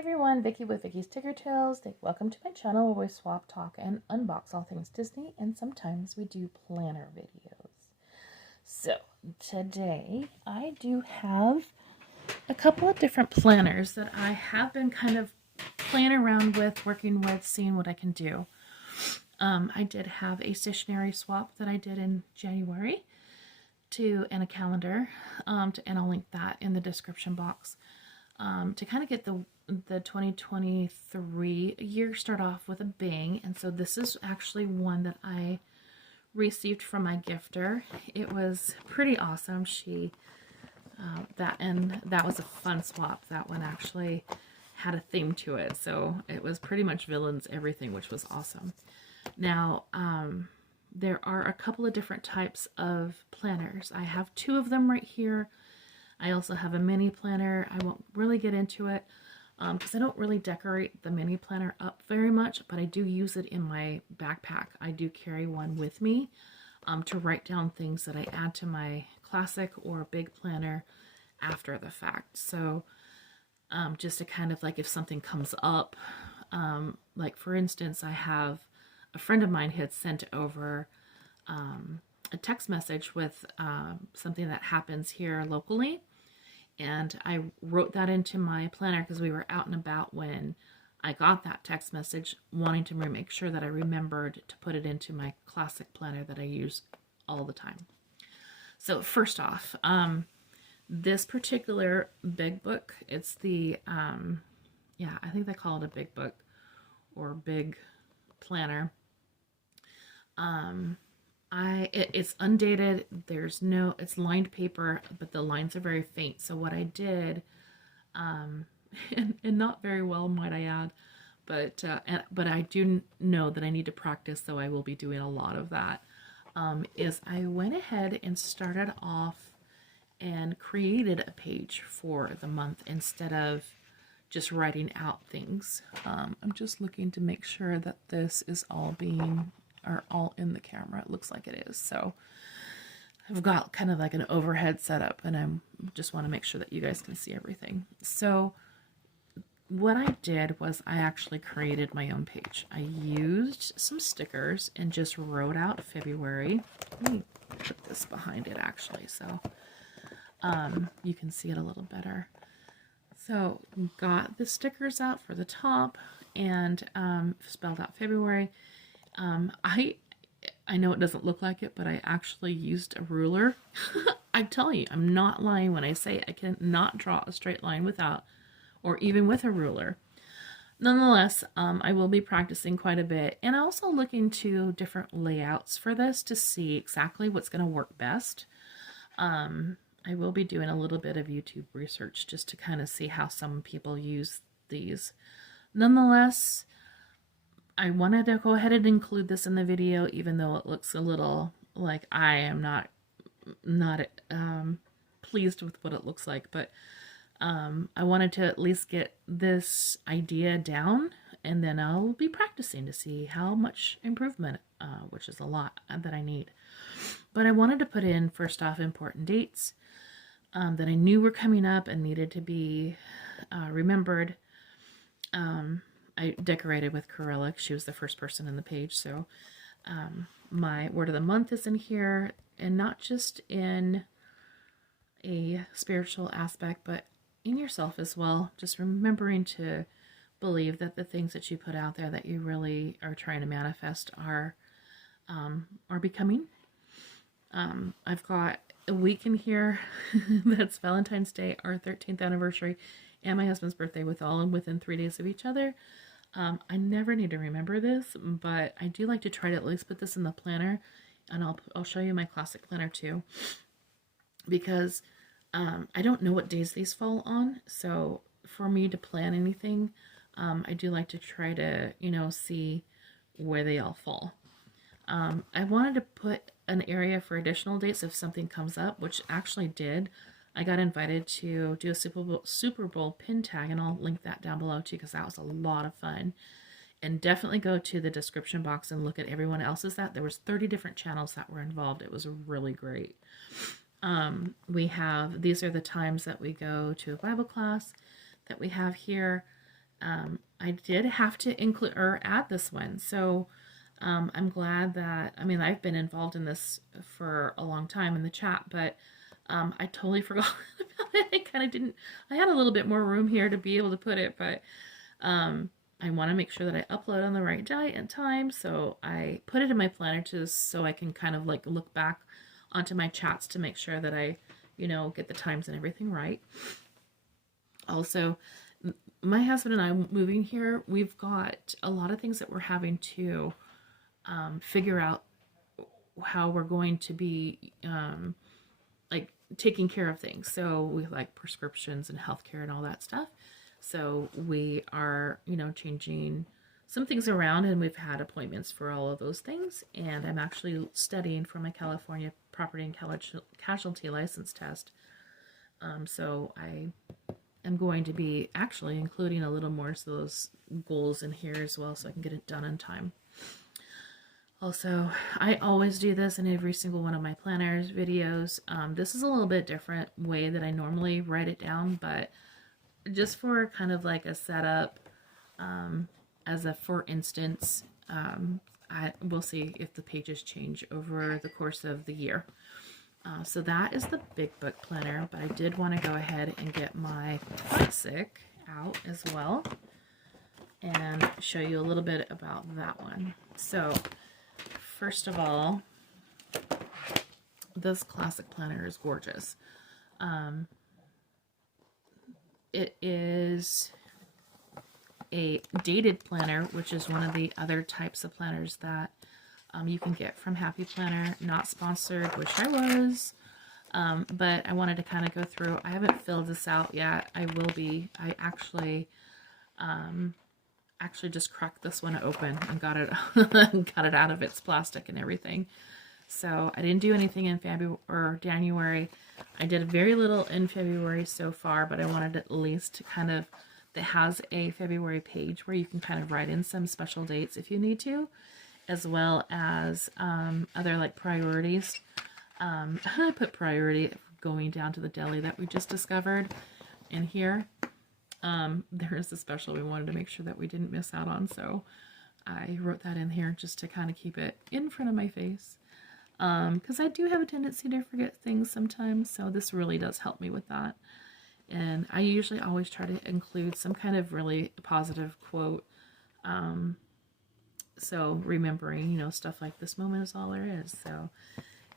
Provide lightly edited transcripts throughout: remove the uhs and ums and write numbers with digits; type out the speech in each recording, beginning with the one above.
Everyone, Vicky with Vicky's Ticker Tales. Welcome to my channel where we swap, talk, and unbox all things Disney, and sometimes we do planner videos. So, today I do have a couple of different planners that I have been kind of playing around with, working with, seeing what I can do. I did have a stationery swap that I did in January and a calendar, and I'll link that in the description box. To kind of get the 2023 year start off with a bang. And so this is actually one that I received from my gifter. It was pretty awesome. That was a fun swap. That one actually had a theme to it. So it was pretty much villains everything, which was awesome. Now, there are a couple of different types of planners. I have two of them right here. I also have a mini planner. I won't really get into it because I don't really decorate the mini planner up very much, but I do use it in my backpack. I do carry one with me to write down things that I add to my classic or big planner after the fact. So just to kind of like if something comes up, like for instance, I have a friend of mine had sent over a text message with something that happens here locally. And I wrote that into my planner because we were out and about when I got that text message, wanting to make sure that I remembered to put it into my classic planner that I use all the time. So first off, this particular big book, it's the, yeah, I think they call it a big book or big planner. It's undated. It's lined paper, but the lines are very faint. So what I did, and not very well, might I add, but I do know that I need to practice, so I will be doing a lot of that, is I went ahead and started off and created a page for the month instead of just writing out things. I'm just looking to make sure that this is all in the camera. It looks like it is. So I've got kind of like an overhead setup, and I just want to make sure that you guys can see everything. So what I did was I actually created my own page. I used some stickers and just wrote out February. Let me put this behind it actually, so you can see it a little better. So got the stickers out for the top and spelled out February. I know it doesn't look like it, but I actually used a ruler. I tell you, I'm not lying when I say I cannot draw a straight line without, or even with a ruler. Nonetheless, I will be practicing quite a bit, and also look into different layouts for this to see exactly what's going to work best. I will be doing a little bit of YouTube research just to kind of see how some people use these. Nonetheless, I wanted to go ahead and include this in the video, even though it looks a little like I am not pleased with what it looks like, but I wanted to at least get this idea down, and then I'll be practicing to see how much improvement, which is a lot that I need. But I wanted to put in, first off, important dates that I knew were coming up and needed to be remembered. I decorated with Corella. She was the first person in the page. So my word of the month is in here, and not just in a spiritual aspect, but in yourself as well. Just remembering to believe that the things that you put out there that you really are trying to manifest are becoming. I've got a week in here. That's Valentine's Day, our 13th anniversary, and my husband's birthday, within 3 days of each other. I never need to remember this, but I do like to try to at least put this in the planner, and I'll show you my classic planner too, because I don't know what days these fall on. So for me to plan anything, I do like to try to, see where they all fall. I wanted to put an area for additional dates if something comes up, which actually did. I got invited to do a Super Bowl pin tag, and I'll link that down below too, because that was a lot of fun. And definitely go to the description box and look at everyone else's. There was 30 different channels that were involved. It was really great. These are the times that we go to a Bible class that we have here. I did have to include or add this one. So I'm glad that, I mean, I've been involved in this for a long time in the chat, but I totally forgot about it. I kind of didn't, I had a little bit more room here to be able to put it, but I want to make sure that I upload on the right day and time. So I put it in my planner just so I can kind of like look back onto my chats to make sure that I, get the times and everything right. Also, my husband and I moving here, we've got a lot of things that we're having to figure out how we're going to be like taking care of things. So we like prescriptions and healthcare and all that stuff. So we are, changing some things around, and we've had appointments for all of those things. And I'm actually studying for my California property and casualty license test. So I am going to be actually including a little more of those goals in here as well, so I can get it done in time. Also, I always do this in every single one of my planners videos. This is a little bit different way that I normally write it down, but just for kind of like a setup, as a for instance, we'll see if the pages change over the course of the year. So that is the big book planner, but I did want to go ahead and get my classic out as well and show you a little bit about that one. So first of all, this classic planner is gorgeous. It is a dated planner, which is one of the other types of planners that you can get from Happy Planner. Not sponsored, wish I was. But I wanted to kind of go through. I haven't filled this out yet. I will be. I actually just cracked this one open and got it got it out of its plastic and everything. So I didn't do anything in February or January. I did very little in February so far, but I wanted at least to kind of, that has a February page where you can kind of write in some special dates if you need to, as well as other like priorities. I put priority going down to the deli that we just discovered in here. There is a special we wanted to make sure that we didn't miss out on, so I wrote that in here just to kind of keep it in front of my face. Because I do have a tendency to forget things sometimes, so this really does help me with that. And I usually always try to include some kind of really positive quote. So remembering, stuff like this moment is all there is. So,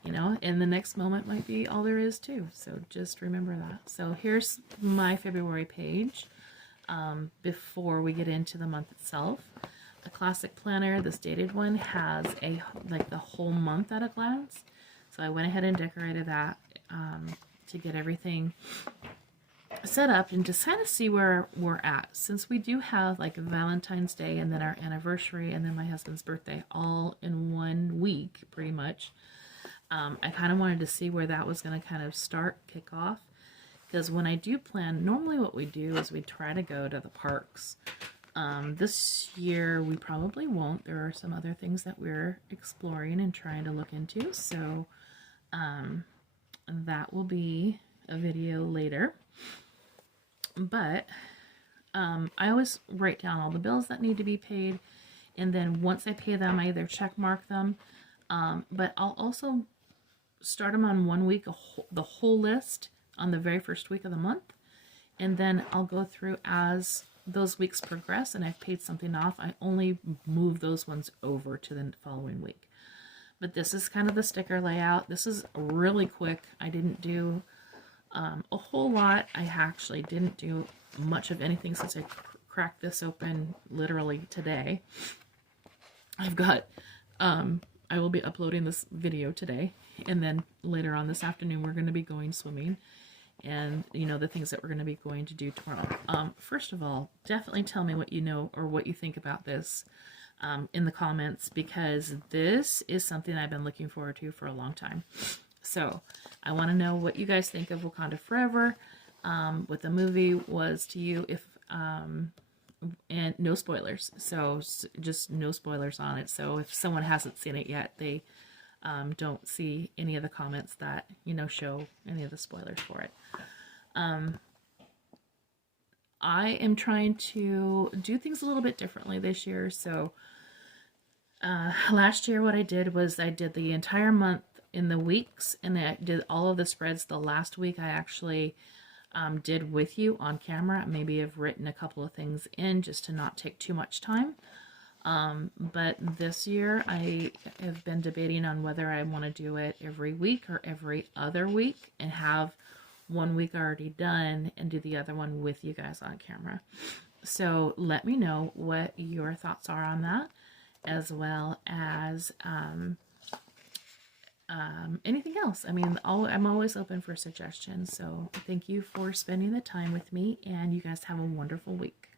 and the next moment might be all there is too. So just remember that. So here's my February page before we get into the month itself. A classic planner, this dated one, has the whole month at a glance. So I went ahead and decorated that to get everything set up and to kind of see where we're at. Since we do have like Valentine's Day and then our anniversary and then my husband's birthday all in 1 week, pretty much. I kind of wanted to see where that was going to kind of kick off. Because when I do plan, normally what we do is we try to go to the parks. This year we probably won't. There are some other things that we're exploring and trying to look into, so that will be a video later. But I always write down all the bills that need to be paid, and then once I pay them, I either check mark them, but I'll also start them on 1 week, the whole list on the very first week of the month, and then I'll go through as those weeks progress and I've paid something off. I only move those ones over to the following week. But this is kind of the sticker layout. This is really quick. I didn't do a whole lot. I actually didn't do much of anything since I cracked this open literally today. I've got I will be uploading this video today, and then later on this afternoon we're going to be going swimming. And the things that we're going to be going to do tomorrow. First of all, definitely tell me what you know or what you think about this in the comments, because this is something I've been looking forward to for a long time. So I want to know what you guys think of Wakanda Forever, what the movie was to you, and no spoilers. So just no spoilers on it. So if someone hasn't seen it yet, they don't see any of the comments that show any of the spoilers for it. I am trying to do things a little bit differently this year. So last year what I did was I did the entire month in the weeks, and I did all of the spreads. The last week I actually did with you on camera. Maybe I've written a couple of things in just to not take too much time. But this year I have been debating on whether I want to do it every week or every other week and have one week already done and do the other one with you guys on camera. So let me know what your thoughts are on that, as well as anything else. I mean, I'm always open for suggestions. So thank you for spending the time with me, and you guys have a wonderful week.